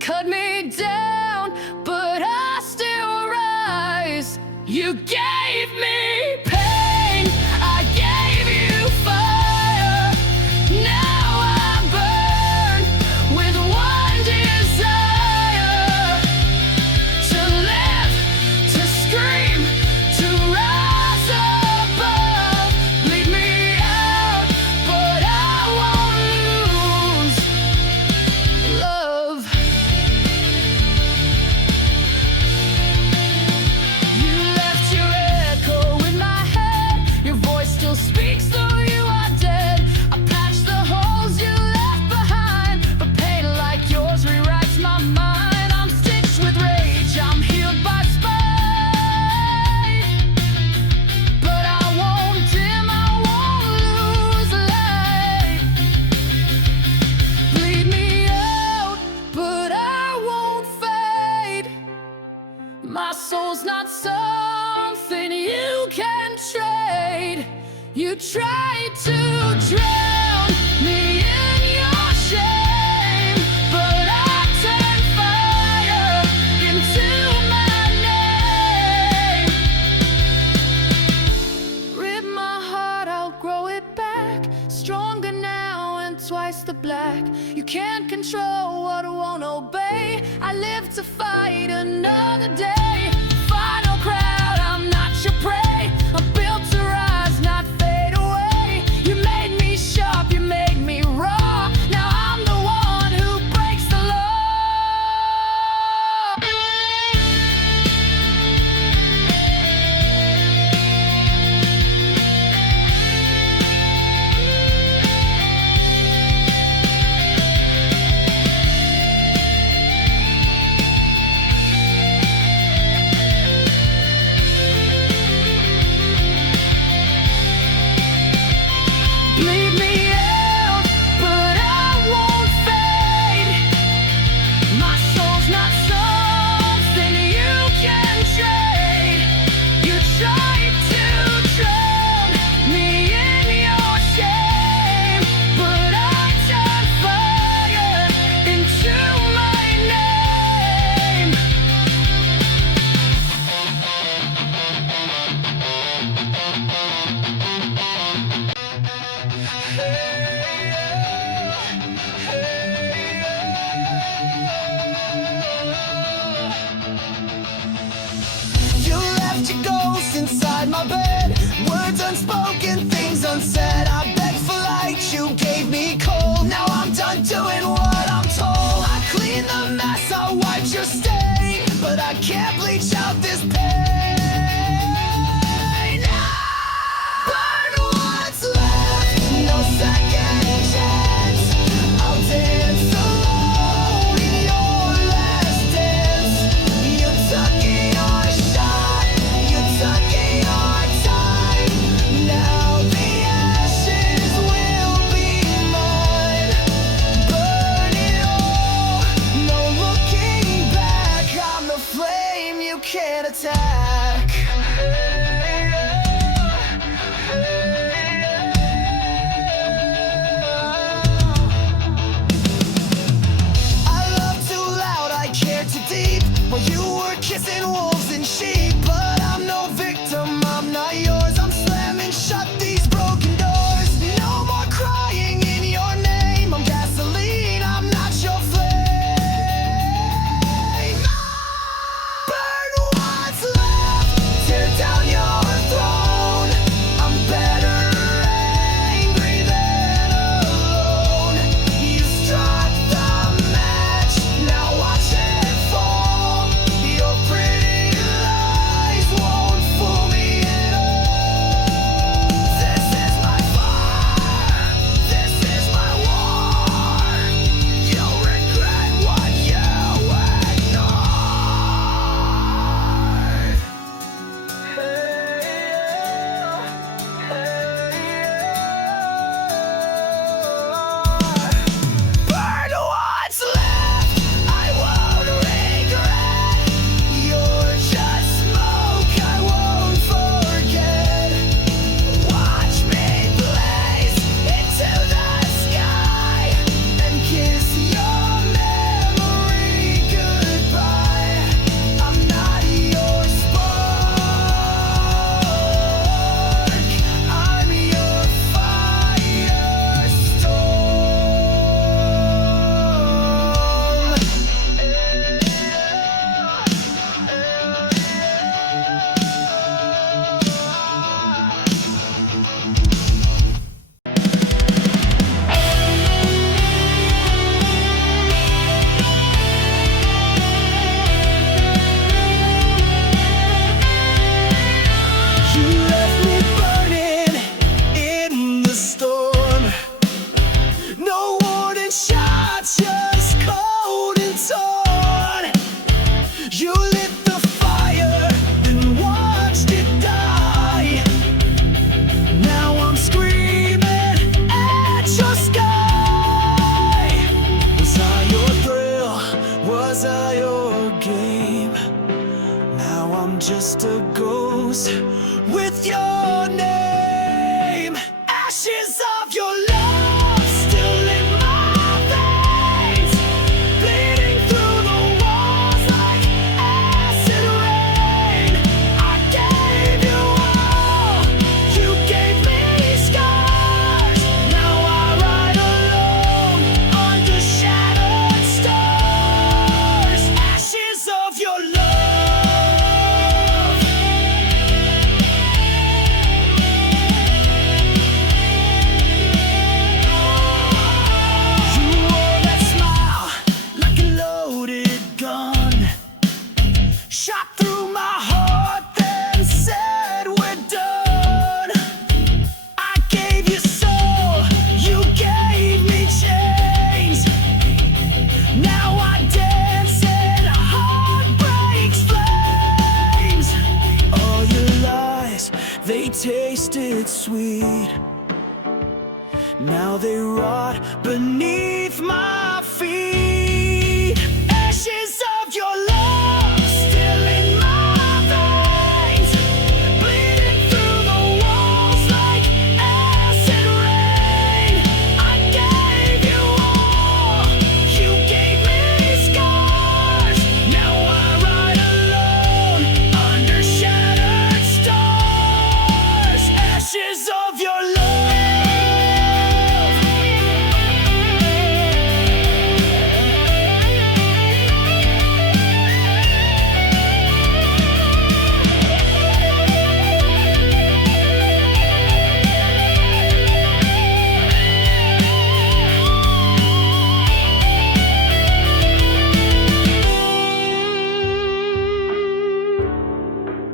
cut me down, but I still rise. You gave me pain, I gave you fire. Now I burn with one desire: to live, to scream, to rise above. Bleed me out, but I won't lose love. You left your echo in my head. Your voice still speaks though you are dead. I patched the holes you left behind, but pain like yours rewrites my mind. I'm stitched with rage, I'm healed by spite, but I won't dim, I won't lose light. Bleed me out, but I won't fade. My soul's not something you can trade. You tried to drown me in your shame, but I turned fire into my name. Rip my heart, I'll grow it back, stronger now and twice the black. You can't control what won't obey. I live to fight another day. Final crowd, I'm not your prey. I'm built to rise, not fade away. You made me sharp, you made me raw. Now I'm the one who breaks the law. Bleed me out, but I won't fade. My soul's not something you can trade. You tried to drown me in your shame, but I turned fire into my name. You left your ghost inside my bed. Words unspoken, things unsaid. I begged for light, you gave me cold. Now I'm done doing what I'm told. I cleaned the mess, I wiped your stain, but I can't bleach out this pain. Burn what's left, no second chance. I'll dance alone in your last dance. You took your shot, you took your time. Now the ashes will be mine. Burn it all, no looking back. I'm the flame you can't attack. I love too loud, I care too deep. While you were kissing wolves and sheep, but I'm no victim, I'm not yours. I'm slamming shut these broken doors. No more crying in your name. I'm gasoline, I'm not your flame. Burn what's left. was I your game? Now I'm just a ghost with your name. Ashes of your love still in my veins, bleeding through the walls like acid rain. I gave you all, you gave me scars. Now I ride alone under shattered stars. Ashes of your love. You wore that smile like a loaded gun, shot through my heart, then said we're done. I gave you soul, you gave me chains. Now I dance in heartbreak's flames. All your lies, they tasted sweet. Now they rot beneath my feet. Ashes of your love still in my veins, bleeding through the walls like acid rain. I gave you all, you gave me scars. Now I ride alone under shattered stars. Ashes of your love.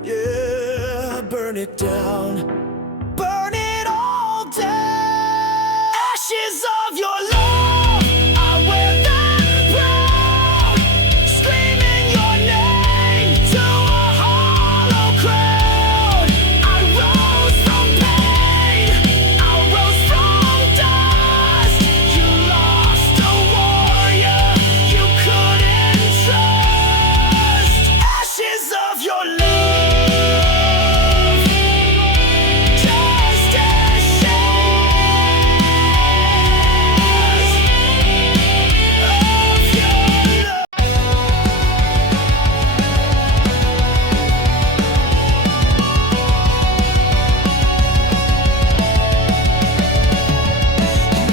Yeah, burn it down, burn it all down. Ashes of your love, I wear them proud, screaming your name to a hollow crowd. I rose from pain, I rose from dust. You lost a warrior you couldn't trust. Ashes of your love. Just ashes of your love.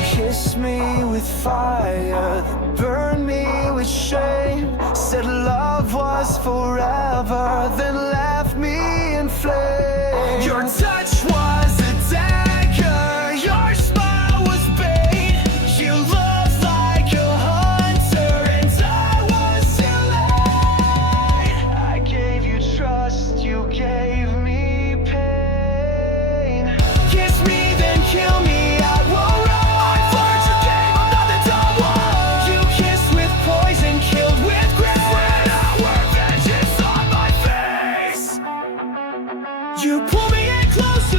Kiss me with fire, then burn me with shame. Said love was forever, then left me in flames. Your touch was a dagger, your smile was bait. You looked like a hunter, and I was too late. I gave you trust, you gave me pain. Kiss me, then kill me, I won't run. I've learned your game, I'm not the dumb one. You kissed with poison, killed with grace. When I work vengeance on my face, you pull me in close.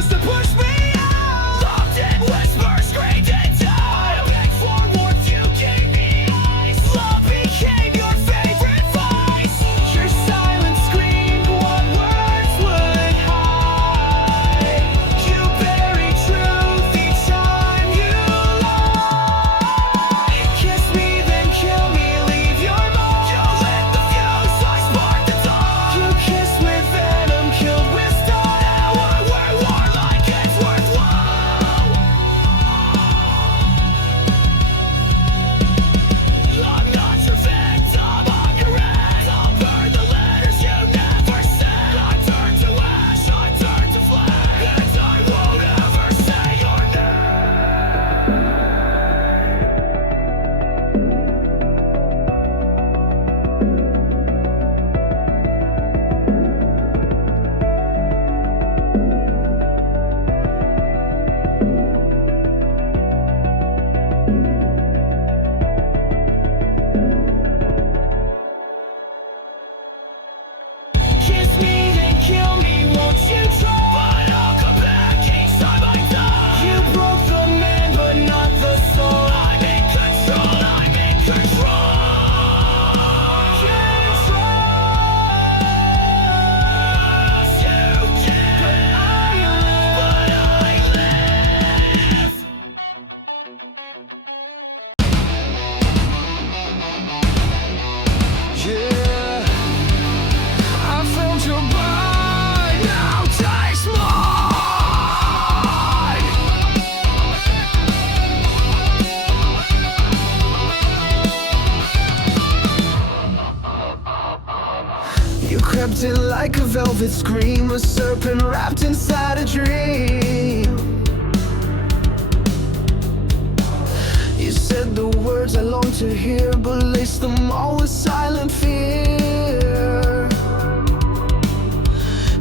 crept in like a velvet scream, a serpent wrapped inside a dream. You said the words I long to hear, but laced them all with silent fear.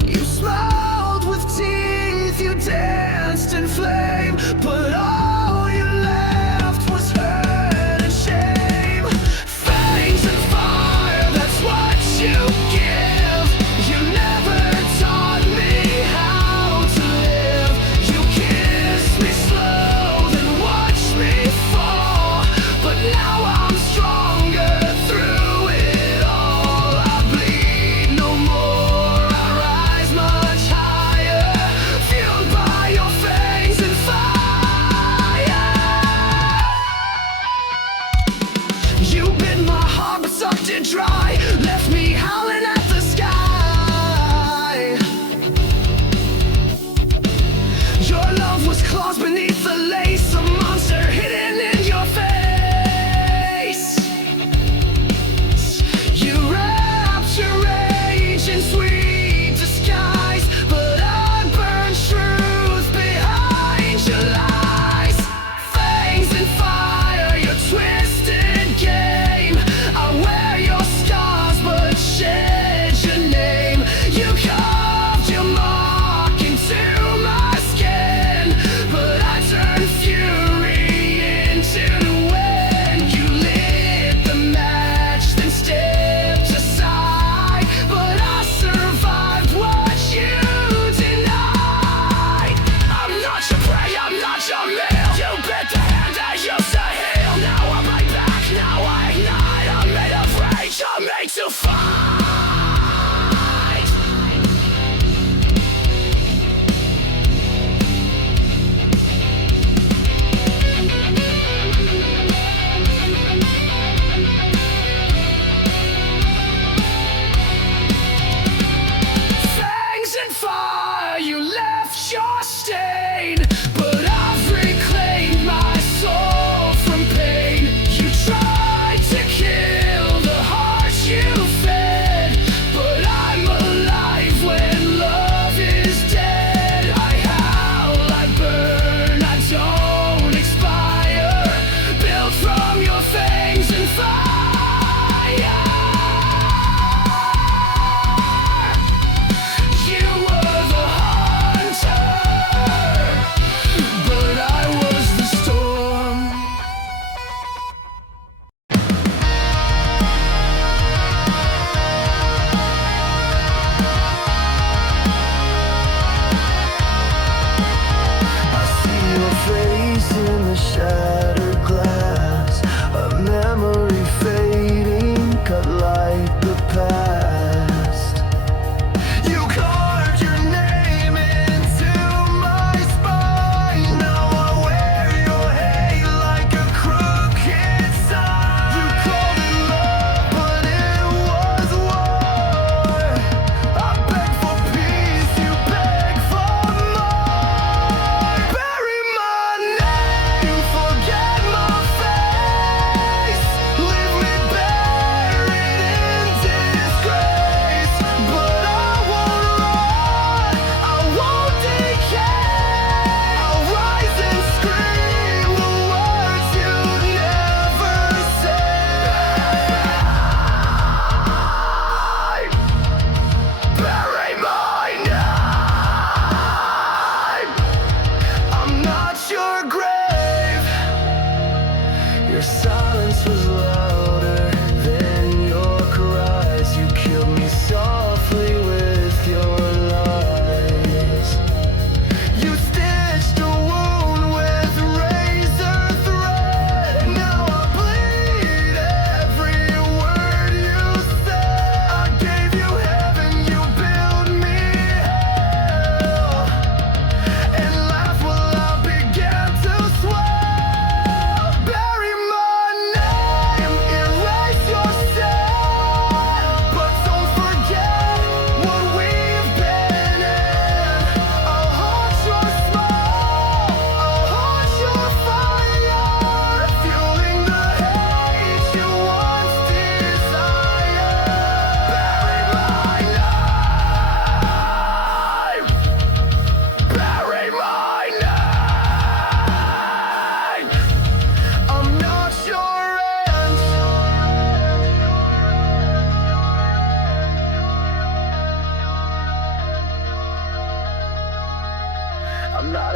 You smiled with teeth, you danced in flame, but all you left was hurt and shame. Fangs and fire, that's what you give. You never taught me how to live. You kissed me slow, then watched me fall, but now I'm stronger through it all.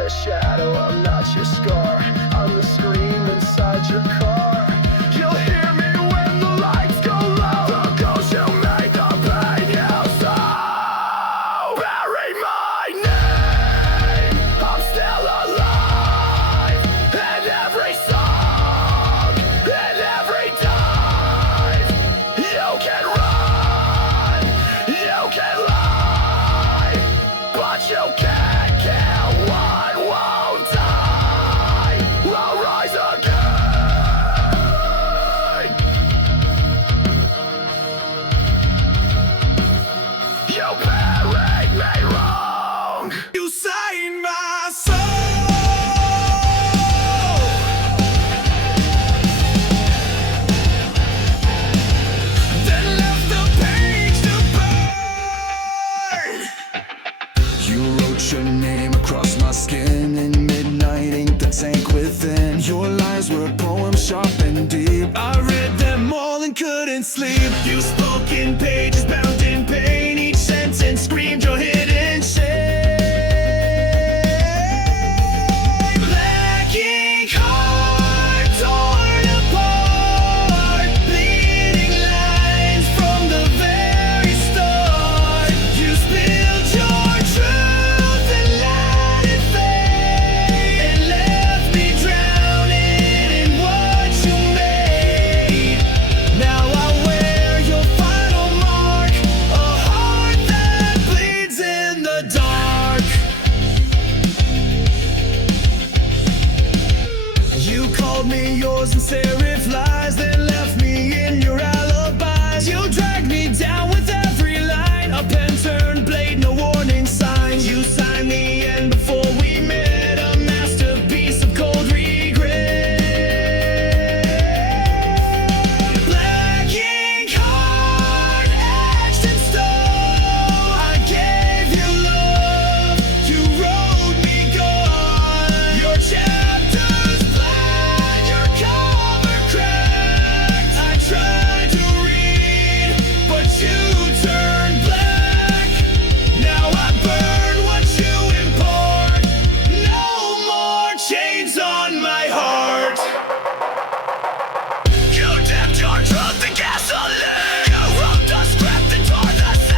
a shadow, I'm not your scar. I'm the scream inside your car. You'll hear me when the lights go low. The ghost you made the pain you sow. Bury my name, I'm still alive. In every song, in every dive. You can run, you can lie, but you can't kill what won't die. I'll rise again. You buried me wrong. You sang my soul, then left the page to burn. You wrote your name across my skin in midnight ink that sank within. Your lies were poems sharp and deep. I read them all and couldn't sleep. You spoke in pages bound in pain. Each sentence screamed your hidden shame. Black ink heart torn apart, bleeding lines from the very start. You spilled your truth and let it fade, and left me drowning in what you made. Now I wear your final mark, a heart that bleeds in the dark. You called me yours in serif lies, then left me in your alibis. You dragged me down with every line, a pen turned blade, no warning signs. You signed the end before we met, a masterpiece of cold regret. Black ink heart etched in stone. I gave you love, you wrote me gone. Your chapters flat, your cover cracked. I tried to read, but you turned black. Now I burn what you import. No more chains on my heart. You dipped your truth in gasoline. You wrote the script and tore the scene.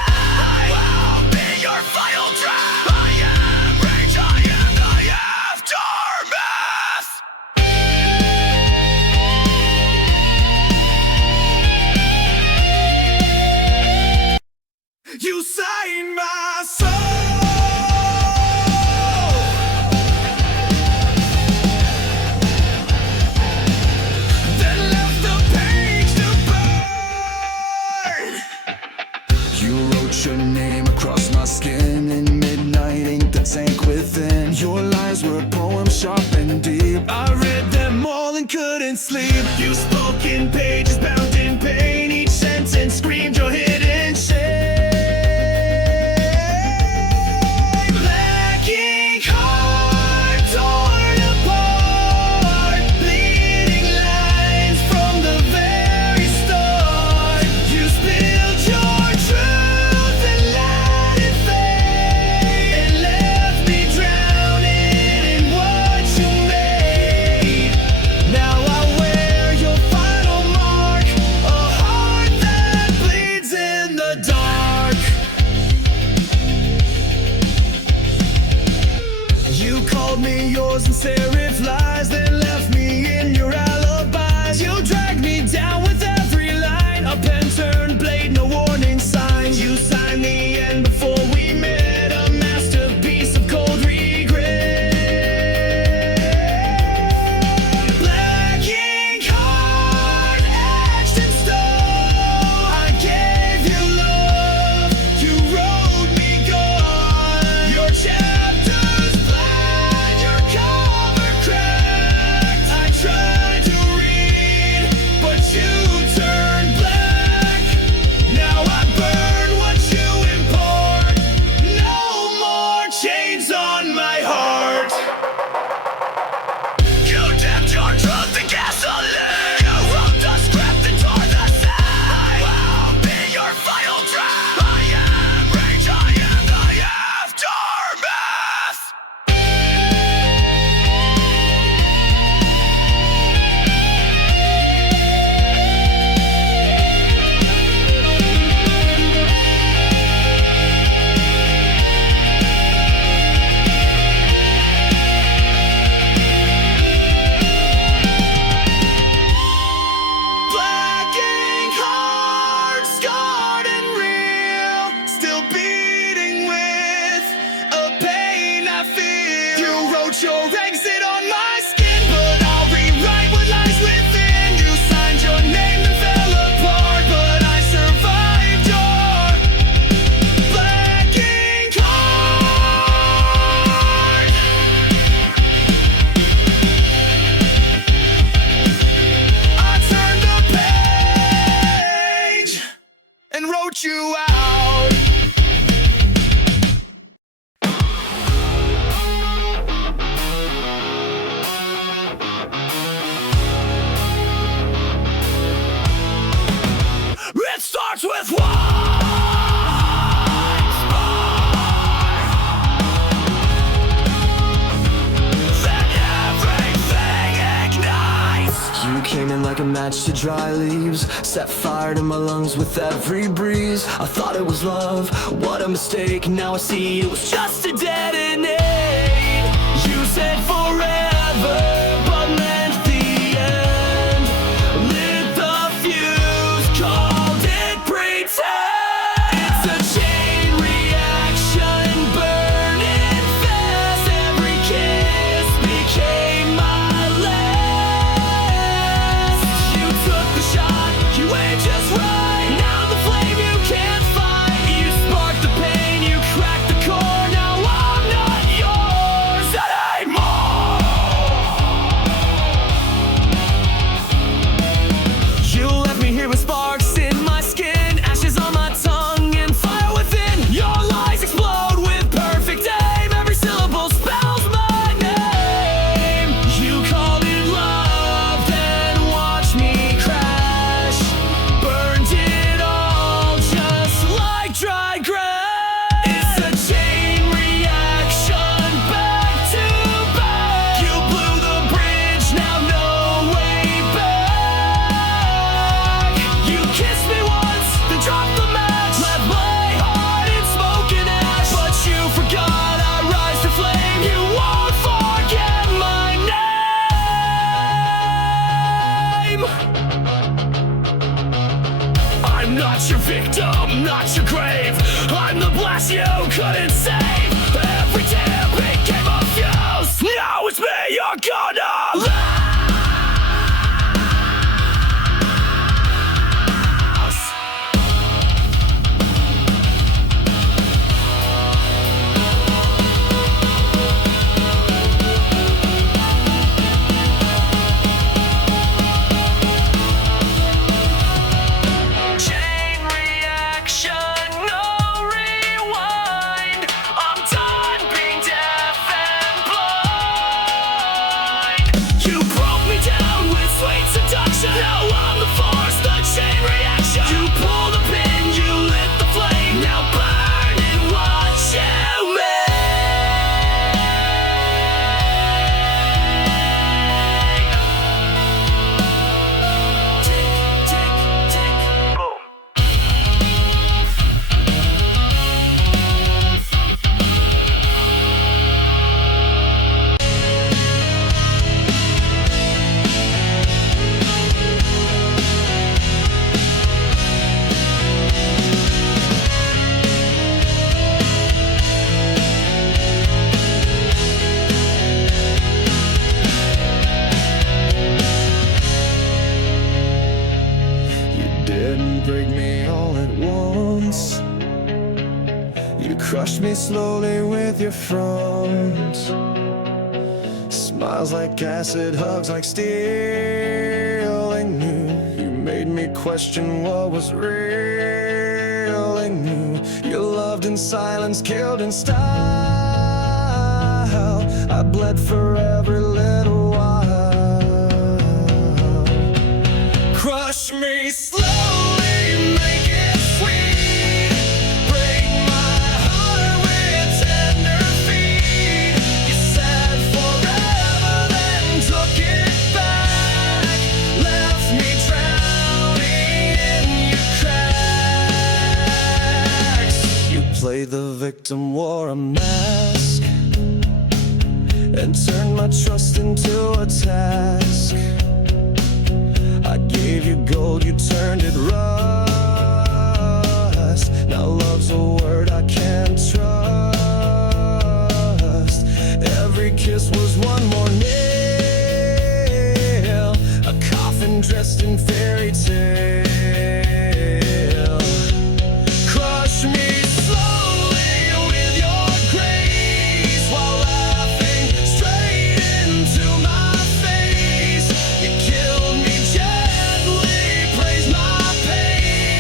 I'll be your final draft. I am rage, I am the aftermath. You sang my soul, then left the page to burn. You wrote your name across my skin in midnight ink that sank within. Your lies were poems sharp and deep. I read them all and couldn't sleep. You spoke in pages bound in pain. Each sentence screamed your hidden shame. Black ink heart torn apart, bleeding lines from the very start. You spilled your truth and let it fade, and left me drowning in what you made. Now I wear your final mark, and wrote you out. It starts with one spark, then everything ignites. You came in like a match to dry leaves, set fire to my lungs with every breeze. I thought it was love, what a mistake. Now I see it was just a detonate. You said forever, but meant the end. Lit the fuse, called it pretend. It's a chain reaction, burning fast. Every kiss became my last. You took the shot, you aimed just right. Now the flame you can't fight. You sparked the pain, you cracked the core. Now I'm not yours anymore. You left me here with sparks in my skin, ashes on my tongue, and fire within. Your lies explode with perfect aim. Every syllable spells my name. You called it love, then watched me crash. Burned it all just like dry grass. It's a chain reaction, back to back. You blew the bridge, now no way back. You kissed me once, then dropped the match. Left my heart in smoke and ash. But you forgot I rise to flame. You won't forget my name. I'm not your victim, not your grave. I'm the blast you couldn't save. Every tear became a fuse. Now it's me you're gonna lose. Chain reaction, no rewind. I'm done being deaf and blind. You broke me down with sweet seduction. Now I'm the force, the chain reaction. You pull the pin, you lit the flame. Now burn and watch you make. Tick, tick, tick, boom. You didn't break me all at once. You crushed me slowly with your front. Smiles like acid, hugs like steel. I knew you made me question what was real. I knew you loved in silence, killed in style. I bled for every little while. Crush me slowly, make it sweet. Break my heart with tender feet. You said forever, then took it back. Left me drowning in your cracks. You played the victim, wore a mask, and turned my trust into a task. I gave you gold, you turned it rust. Now love's a word I can't trust. Every kiss was one more nail, a coffin dressed in fairy tale. Crush me slowly with your grace, while laughing straight into my face. You killed me gently, praise my pain.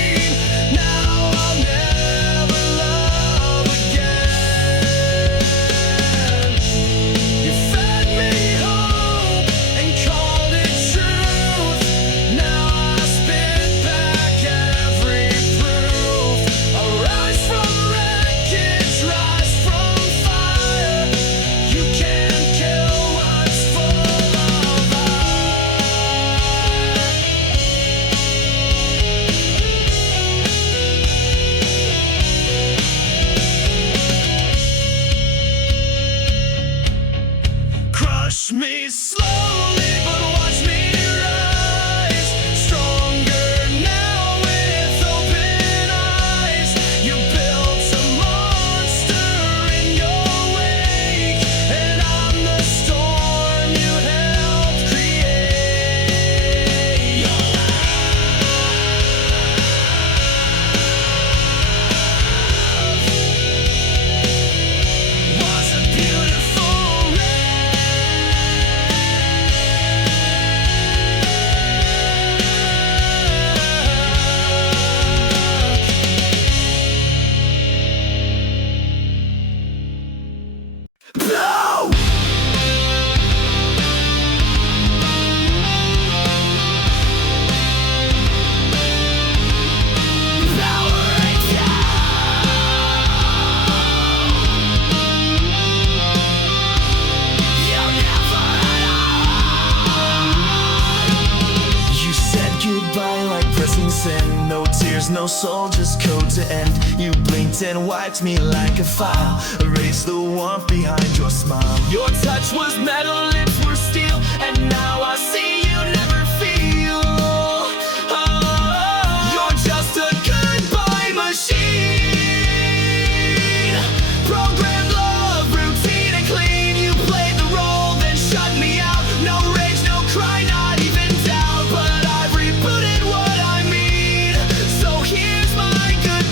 soul, just code to end. You blinked and wiped me like a file, erased the warmth behind your smile. Your touch was metal, lips were steel, and now I see you never feel. Oh, you're just a goodbye machine. Programmed love, routine and clean. You played the role, then shut me out. No rage, no cry, not even doubt. But I've rebooted what I mean. So here's my goodbye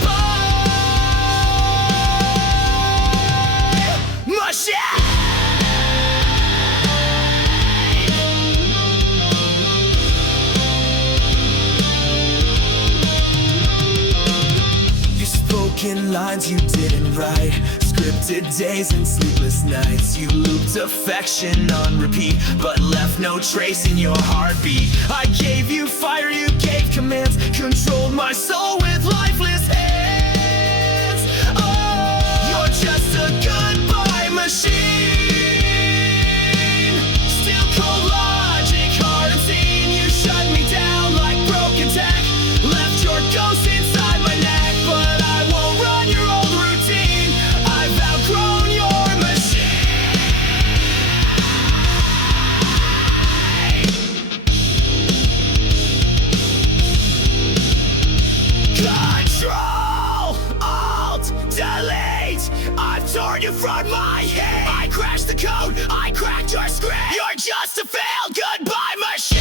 machine. In lines you didn't write, scripted days and sleepless nights. You looped affection on repeat, but left no trace in your heartbeat. I gave you fire, you gave commands, controlled my soul with lifeless hands. Oh, you're just a goodbye machine. Still cold logic, hard and seen. You shut me down like broken tech, left your ghost inside my neck. But I won't run your old routine. I've outgrown your machine. Control, Alt, Delete. I've torn you from my head. I crashed the code, I cracked your script. You're just a failed goodbye machine.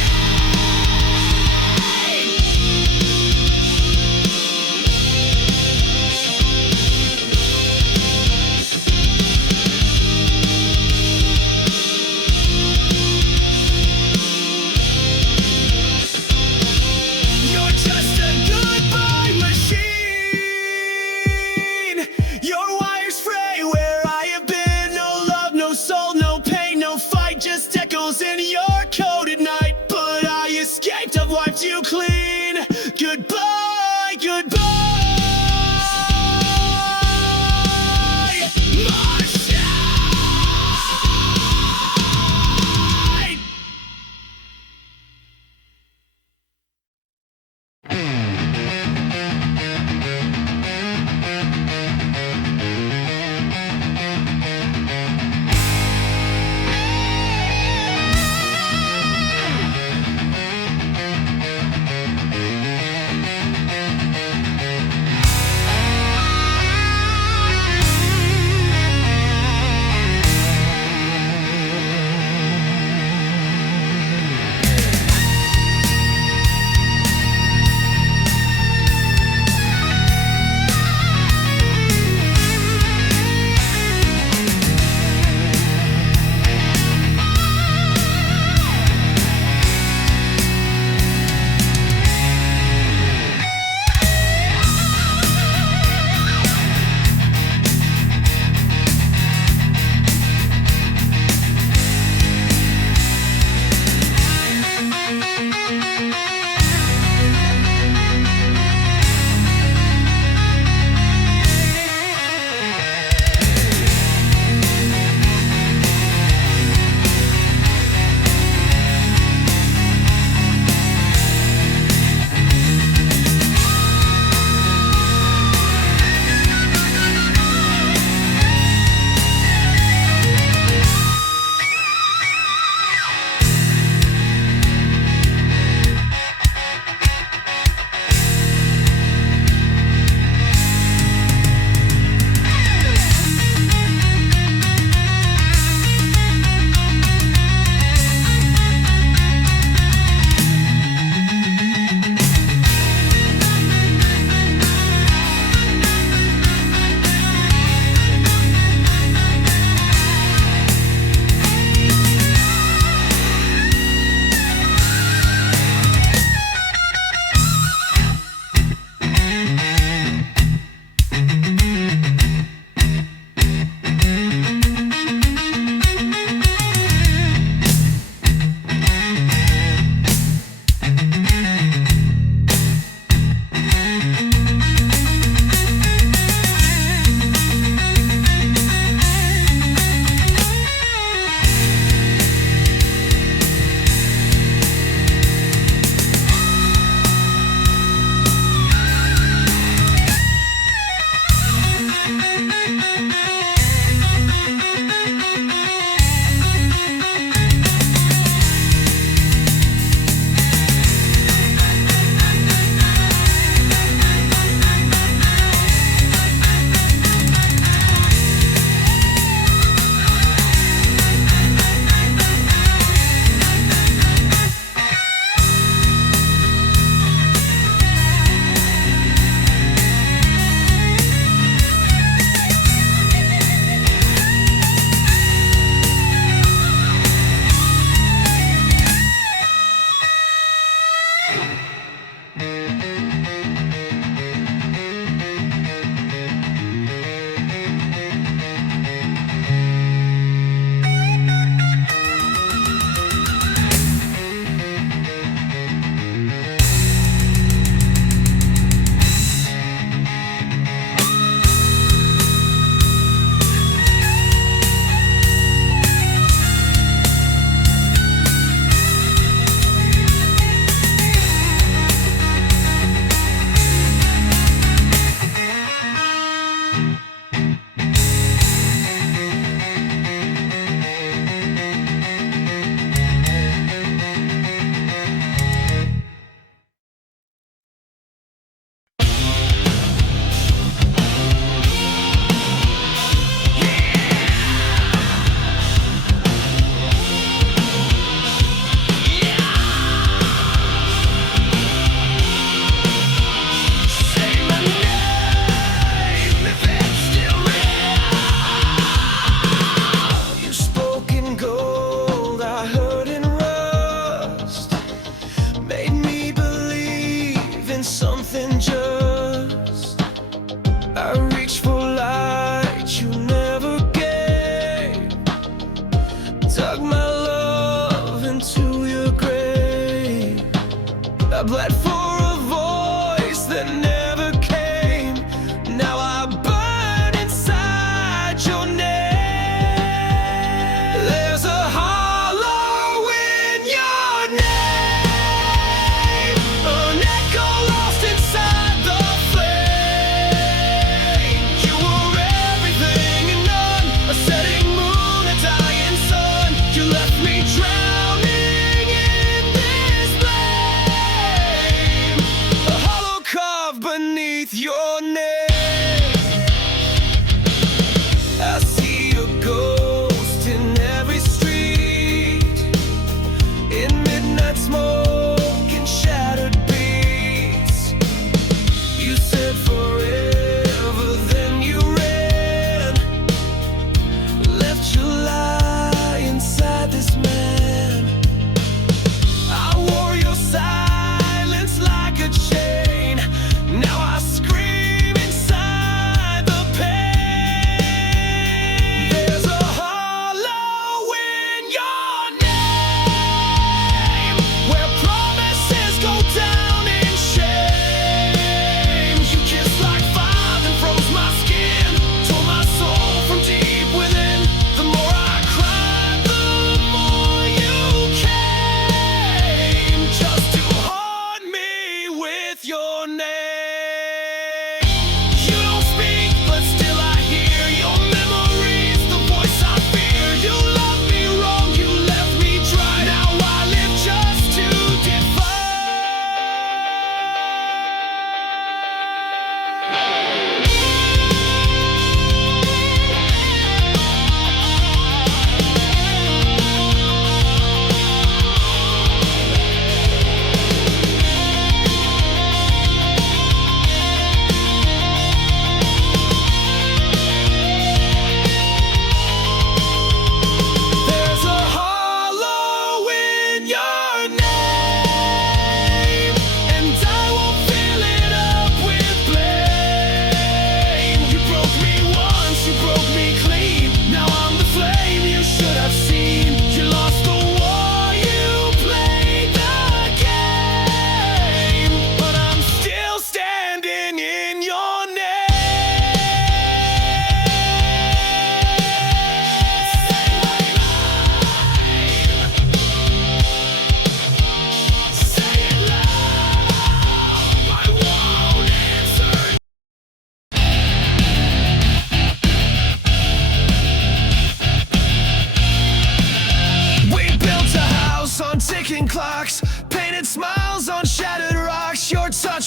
Just echoes in your code at night, but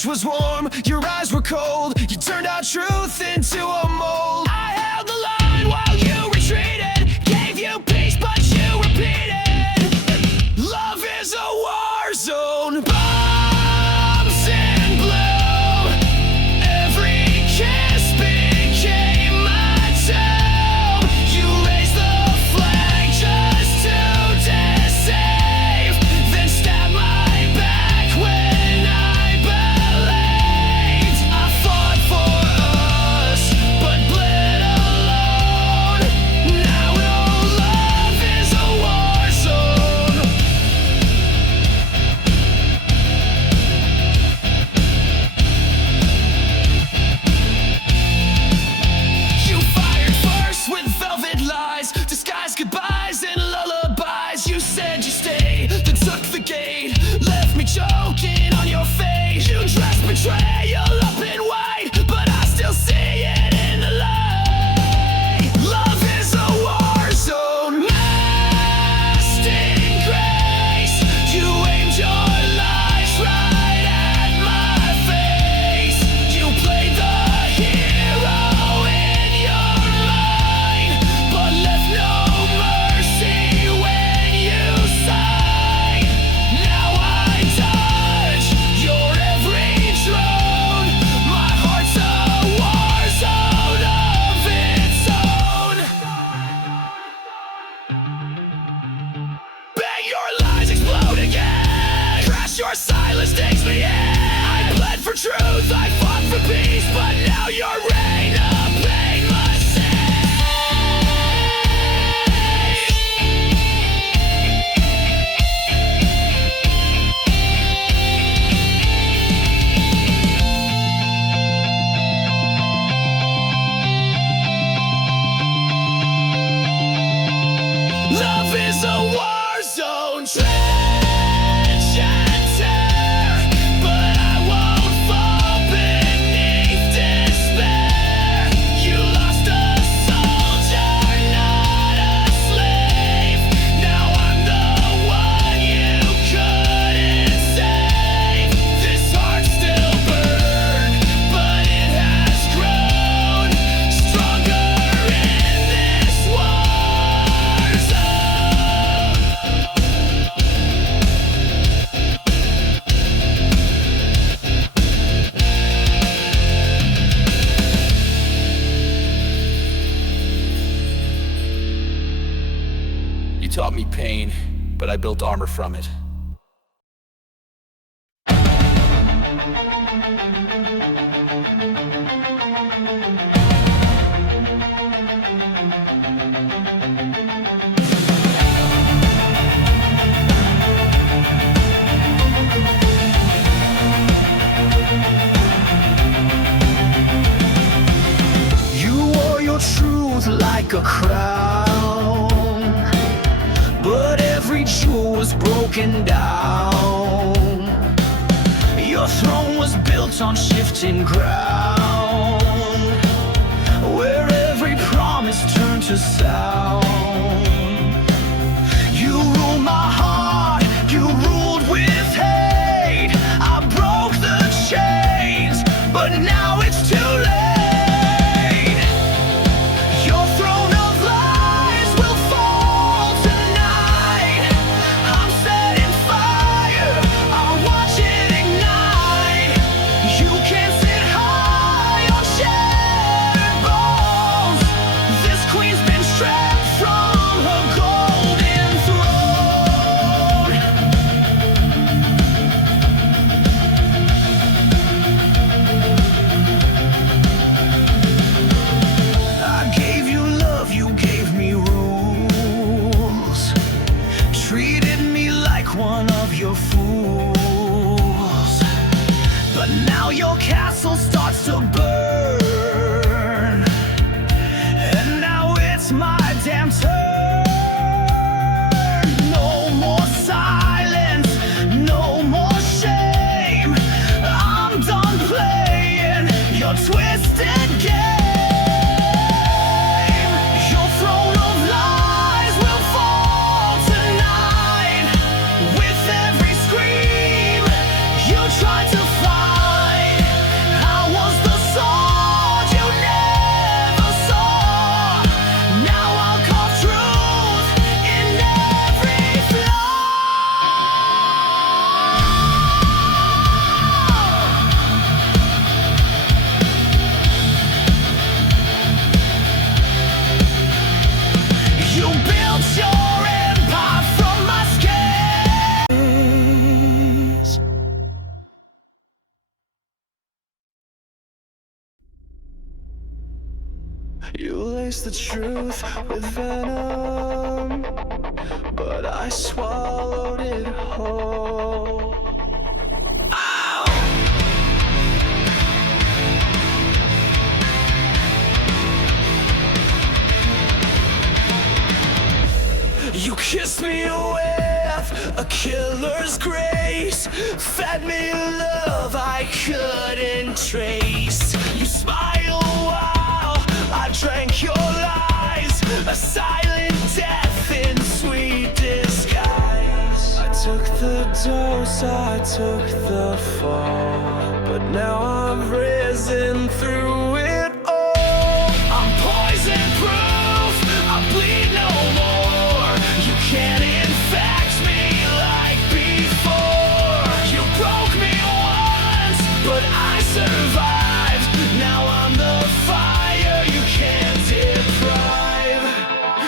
touch was warm, your eyes were cold. You turned our truth into a mold. I held the line while you retreated, gave you peace but you repeated. Love is a war zone. Bombs in blue. Every kiss became my tomb. You raised the flag just to deceive, then stabbed my back when I believed. I fought for us, but bled alone. Now no love is a war zone. You fired first with velvet lies, disguised goodbyes and lullabies. You said you stayed, then took the gate, left me choking on your face. You dressed betrayal up in white, but I still see it in the light. Love is a war zone, masked in grace. You aimed your lies right at my face. You played the hero in your mind, but left no mercy when you sighed. Now I touch your every drone. My heart's a war zone of its own. Bang, your lies explode again. Crash, your silence takes me in. I bled for truth, I fought for peace, but now your reign of pain must Love is a war zone, trench and tear, but I won't fall beneath despair. You lost a soldier, not a slave. Now I'm the one you couldn't save. This heart still burned, but it has grown stronger in this war zone. You taught me pain, but I built armor from it. You wore your truth like a crown, but every jewel was broken down. Your throne was built on shifting ground, where every promise turned to sound. You ruled my heart, you ruled with hate. I broke the chains, but now it's too late. Your throne of lies will fall tonight. I'm setting fire, I'll watch it ignite. You can't sit high on shattered bones. This queen's been stripped from her golden throne. I gave you love, you gave me rules, treated me like one of your fools. But now your castle starts to burn, and now it's my damn turn. No more silence, no more shame. I'm done playing your twisted game. Your throne of lies will fall tonight. With every scream you try to find, You lace the truth with venom, but I swallowed it whole. You kissed me with a killer's grace, fed me love I couldn't trace. You smiled while I drank your lies, a silent death in sweet disguise. I took the dose, I took the fall, but now I've risen through it all. I'm poison proof, I bleed no more. You can't infect me like before. You broke me once, but I survived. Now I'm the fire you can't deprive.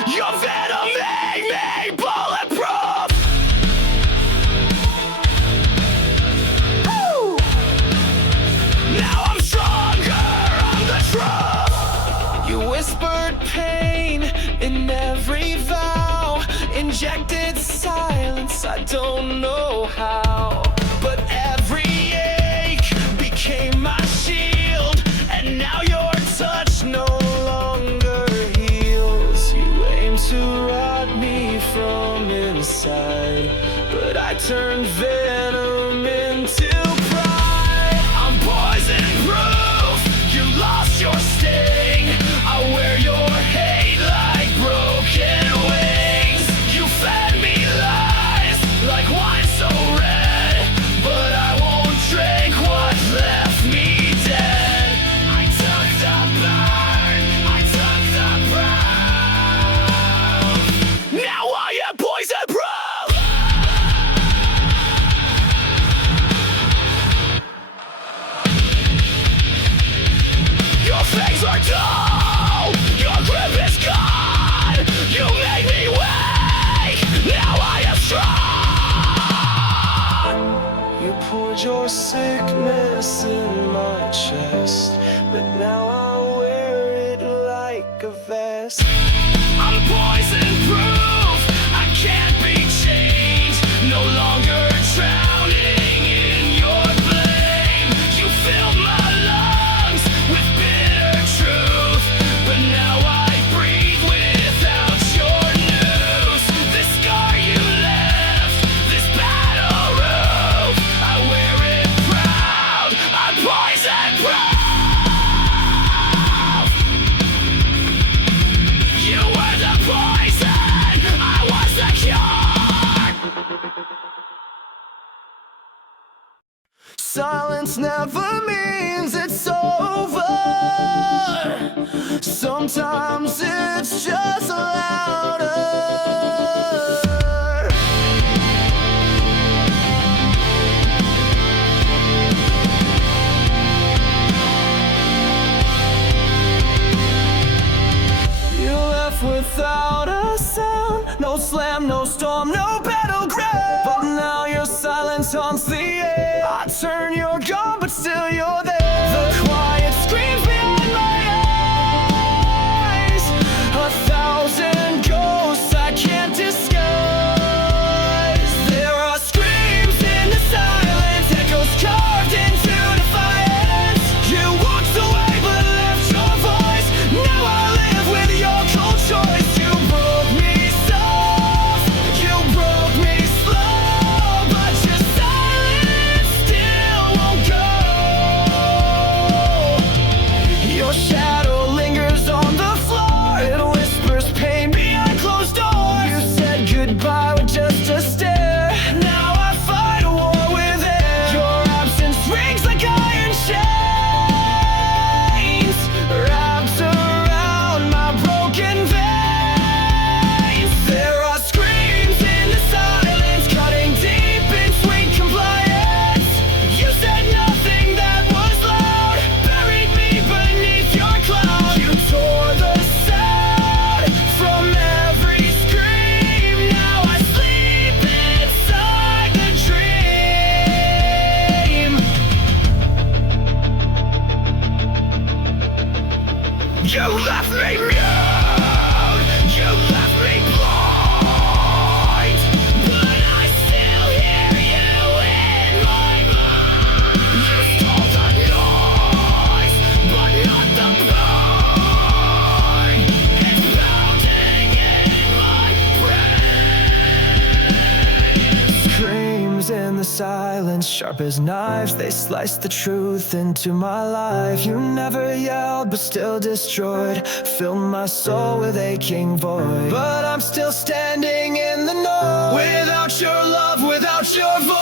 Your venom made me bulletproof. Woo! Now I'm stronger, I'm the truth. You whispered pain in every vow, injected silence, I don't know how. But every ache became my shield, and now your touch no longer heals. You aim to rot me from inside, but I turned venom into pride. I'm poison proof, you lost your sting. I wear your hate like broken wings. You fed me lies like wine so red, but I won't drink what left me dead. I took the burn, I took the brown. Now I am poison proof. Your fangs are dull, your grip is gone. You made me weak, now I am strong. You poured your sickness in my chest, but now I wear it like a vest. I'm poison proof, I can't be changed. No longer drowning in your blame. You filled my lungs with bitter truth, but now I breathe without your news. This scar you left, this battle roof, I wear it proud. I'm poison proof. You were the poison, I was the cure. Silence never means it's over. Sometimes it's just louder. You left without a sound, no slam, no storm, no battleground. But now your silence haunts the air. I turn your gun, but still you're there. The quiet screams behind my eyes, 1,000 ghosts I can't disguise. There are screams in the silence, echoes carved into defiance. You walked away but left your voice. Now I live with your cold choice. You broke me soft, you broke me slow, but your silence still won't go. You left me mute, you left me blind, but I still hear you in my mind. You stole the noise, but not the pain. It's pounding in my brain. Screams in the silence, sharp as knives, they slice the truth into my life. You never yelled, but still destroyed, filled my soul with aching void. But I'm still standing in the noise, without your love, without your voice.